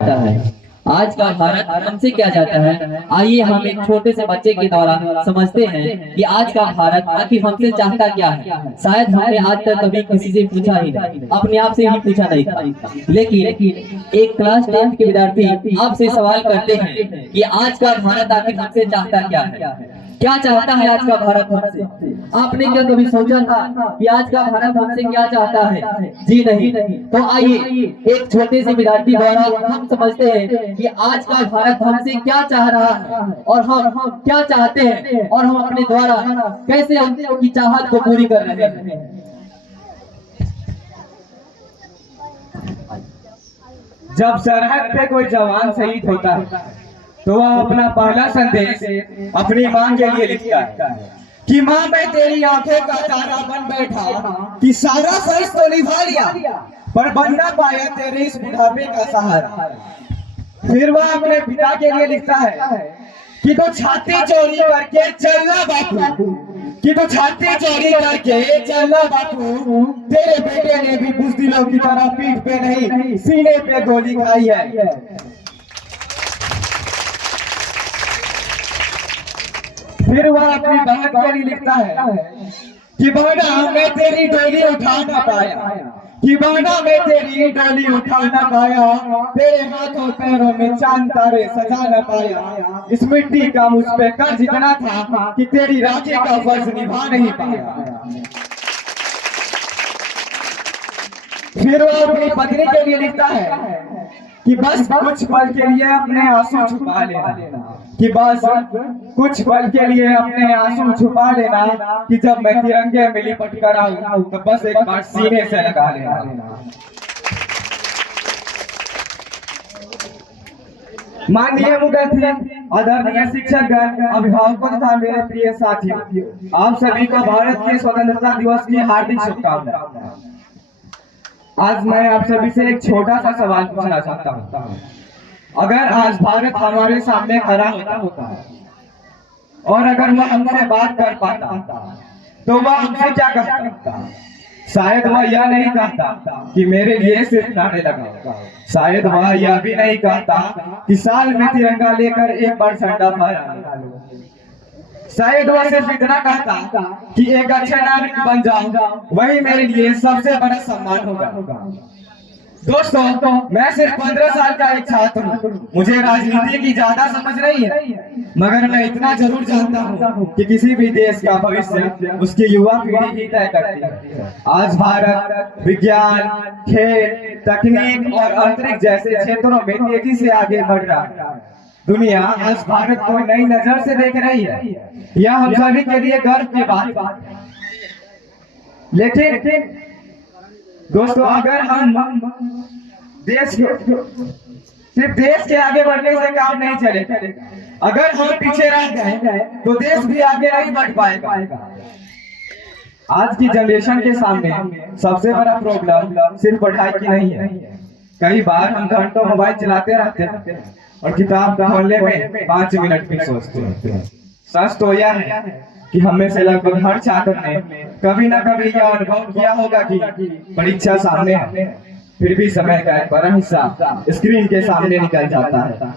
है। आज का भारत हमसे क्या चाहता है, आइए हम एक छोटे से बच्चे के द्वारा समझते हैं कि आज का भारत आखिर हमसे चाहता क्या है। शायद हमने आज तक कभी किसी से पूछा ही नहीं, अपने आप से ही पूछा नहीं था। लेकिन एक क्लास 10th के विद्यार्थी आपसे सवाल करते हैं कि आज का भारत आखिर हमसे चाहता क्या है, क्या चाहता है आज का भारत हमसे। आपने क्या कभी सोचा था कि आज का भारत हमसे क्या चाहता है? जी नहीं। तो आइए एक छोटे से विद्यार्थी द्वारा हम समझते हैं कि आज का भारत हमसे क्या चाह रहा है और हम क्या चाहते हैं और हम अपने द्वारा कैसे उनकी चाहत को पूरी कर रहे हैं। जब सरहद पे कोई जवान शहीद होता है तो वह अपना पहला संदेश अपनी मां के लिए लिखता है कि मां, मैं तेरी आंखों का तारा बन बैठा कि सारा फर्ज तो निभा लिया, पर बन ना पाया तेरे इस बुढ़ापे का सहारा। फिर वह अपने पिता के लिए लिखता है कि तो छाती चोरी करके चलना बापू, कि तो छाती चोरी करके चलना बापू, तेरे बेटे ने भी बुज़दिलों की तरह पीठ पे नहीं सीने पे गोली खाई है। फिर वह अपनी बहन के लिए लिखता है कि बहना, मैं तेरी डोली उठा ना पाया, कि बहना मैं तेरी डोली उठा ना पाया, तेरे हाथों पैरों में चांद तारे सजा ना पाया, इस मिट्टी का मुझ पे कर्ज इतना था कि तेरी राखी का फर्ज निभा नहीं पाया। फिर वो अपनी पत्नी के लिए लिखता है कि बस कुछ पल के लिए अपने आंसू छुपा लेना, कि बस कुछ पल के लिए अपने आंसू छुपा लेना, कि जब मैं तिरंगे में लिपट कर आऊं तो बस एक बार सीने से लगा लेना। माननीय मुख्य अतिथि, आदरणीय शिक्षकगण, अभिभावकों तथा मेरे प्रिय साथियों, आप सभी को भारत के स्वतंत्रता दिवस की हार्दिक शुभकामनाएं। आज मैं आप सभी से एक छोटा सा सवाल पूछना चाहता हूँ। अगर आज भारत हमारे सामने खड़ा होता और अगर वह हमसे बात कर पाता तो वह हमसे क्या कहता? शायद वह यह नहीं कहता कि मेरे लिए सिर्फ नारे लगाओ, शायद वह यह भी नहीं कहता कि साल में तिरंगा लेकर एक बार झंडा फहराओ, शायद वह सिर्फ इतना कहता कि एक अच्छे नागरिक बन जाओ, वही मेरे लिए सबसे बड़ा सम्मान होगा। दोस्तों, मैं सिर्फ 15 साल का एक छात्र हूँ, मुझे राजनीति की ज्यादा समझ नहीं है, मगर मैं इतना जरूर जानता हूँ कि किसी भी देश का भविष्य उसकी युवा पीढ़ी ही तय करती है। आज भारत विज्ञान, खेल, तकनीक और अंतरिक्ष जैसे क्षेत्रों में तेजी से आगे बढ़ रहा है। दुनिया आज भारत को नई नजर से देख रही है, यह हम सभी के लिए गर्व की बात है। लेकिन दोस्तों, अगर हम सिर्फ देश के आगे बढ़ने से काम नहीं चले, अगर हम पीछे रह गए तो देश भी आगे नहीं बढ़ पाएगा। आज की जनरेशन के सामने सबसे बड़ा प्रॉब्लम सिर्फ पढ़ाई की नहीं है। कई बार हम घंटों मोबाइल चलाते रहते हैं और किताब खोलने में 5 मिनट भी सोचते हैं। सच तो यह है कि हमें से लगभग हर छात्र ने कभी ना कभी यह अनुभव किया होगा कि परीक्षा सामने है, फिर भी समय का एक बड़ा हिस्सा स्क्रीन के सामने निकल जाता है।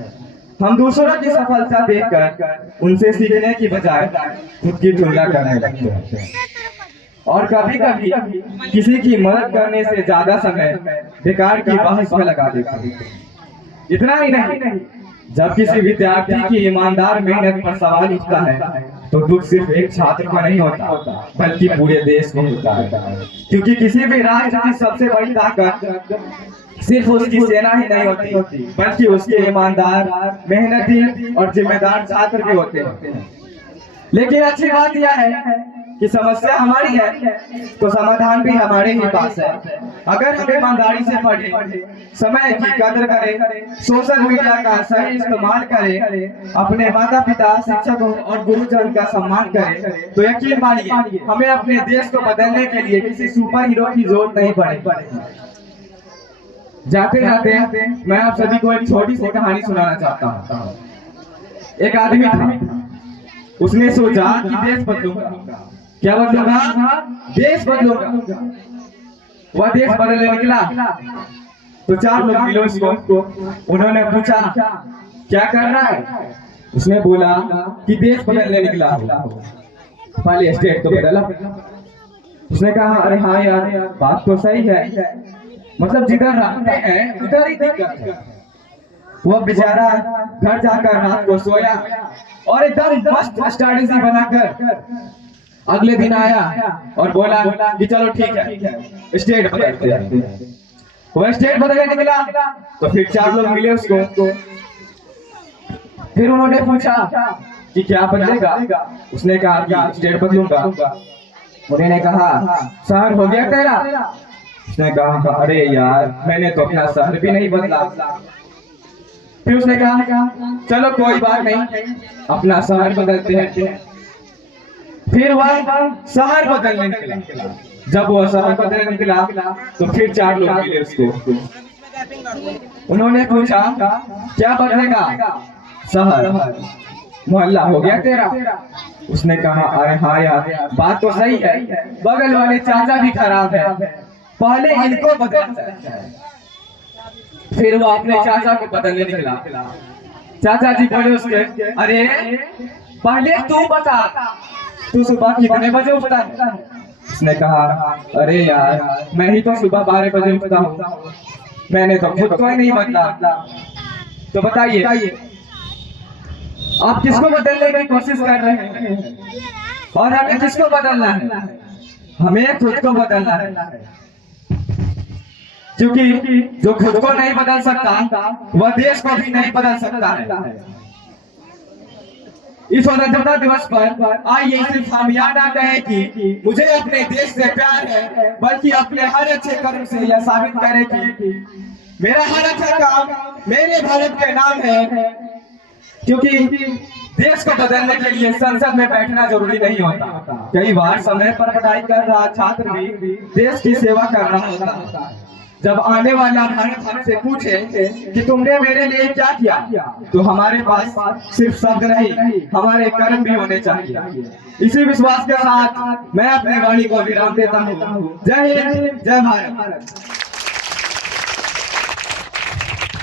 हम दूसरों की सफलता देखकर उनसे सीखने की बजाय खुद की तुलना करने लगते हैं और कभी कभी किसी की मदद करने से ज्यादा समय बेकार की बहस में लगा देते हैं। इतना ही नहीं, जब किसी विद्यार्थी की ईमानदार मेहनत पर सवाल उठता है तो दुख सिर्फ एक छात्र को नहीं होता बल्कि पूरे देश को होता है, क्योंकि किसी भी राष्ट्र की सबसे बड़ी ताकत सिर्फ उसकी सेना ही नहीं होती बल्कि उसके ईमानदार, मेहनती और जिम्मेदार छात्र भी होते हैं। लेकिन अच्छी बात यह है कि समस्या हमारी है तो समाधान भी हमारे ही पास है। अगर हम ईमानदारी से पढ़ें, समय की कदर करें, सोशल मीडिया का सही इस्तेमाल करें, अपने माता पिता, शिक्षकों और गुरुजन का सम्मान करें, तो यकीन मानिए हमें अपने देश को बदलने के लिए किसी सुपर हीरो की जरूरत नहीं पड़ेगी। जाते जाते मैं आप सभी को एक छोटी सी कहानी सुनाना चाहता हूँ। एक आदमी था, उसने सोचा कि देश बदलूंगा। क्या बदलूंगा? देश बदलूंगा। वह देश बदलने निकला तो 4 लोग मिले उसको। उन्होंने पूछा क्या कर रहा है? उसने बोला कि देश बदलने निकला हूँ। पहले स्टेट तो बदला। उसने कहा अरे हाँ यार, बात तो सही है, मतलब जिधर रहते हैं उधर ही दिक्कत है। वो बेचारा घर जाकर रात को सोया और एकदम मस्त स्ट्रैटेजी बनाकर अगले दिन आया और बोला कि चलो ठीक है स्टेट बदलते हैं। वो स्टेट बदलने निकला तो फिर 4 लोग मिले उसको। फिर उन्होंने पूछा कि क्या बदलेगा? उसने कहा कि स्टेट बदलूंगा। उन्होंने कहा शहर हो गया तेरा? उसने कहा अरे यार, मैंने तो अपना शहर भी नहीं बदला। फिर उसने कहा चलो कोई बात नहीं, अपना शहर बदलते हैं। फिर वह शहर बदलने निकला। जब वह शहर बदलने निकला तो फिर 4 लोग मिले उसको। उन्होंने पूछा क्या बदलेगा? शहर। मोहल्ला हो गया तेरा? उसने कहा अरे हाँ यार, बात तो सही है, बगल वाले चाचा भी खराब है, पहले इनको बदलना है। फिर वो अपने चाचा को बदलने निकला। चाचा जी बोले उसके अरे पहले तू बता, तू सुबह कितने बजे उठता है? उसने कहा अरे यार, मैं ही तो सुबह 12 बजे उठता हूँ, मैंने तो खुद को ही नहीं बदला। तो बताइए आप किसको बदलने की कोशिश कर रहे हैं? और हमें किसको बदलना है? हमें खुद को बदलना है, क्योंकि जो खुद को नहीं बदल सकता वह देश को भी नहीं बदल सकता है। इस स्वतंत्रता दिवस पर आइए सिर्फ हम याद ना कहें कि मुझे अपने देश से प्यार है, बल्कि अपने हर अच्छे कर्म से यह साबित करें कि मेरा हर अच्छा काम मेरे भारत के नाम है। क्योंकि देश को बदलने के लिए संसद में बैठना जरूरी नहीं होता, कई बार समय पर पढ़ाई कर रहा छात्र भी देश की सेवा कर रहा होता। जब आने वाला भारत हमसे पूछे कि तुमने मेरे लिए क्या किया, तो हमारे पास सिर्फ शब्द नहीं, हमारे कर्म भी होने चाहिए। इसी विश्वास के साथ मैं अपनी वाणी को विराम देता हूँ। जय हिंद, जय भारत।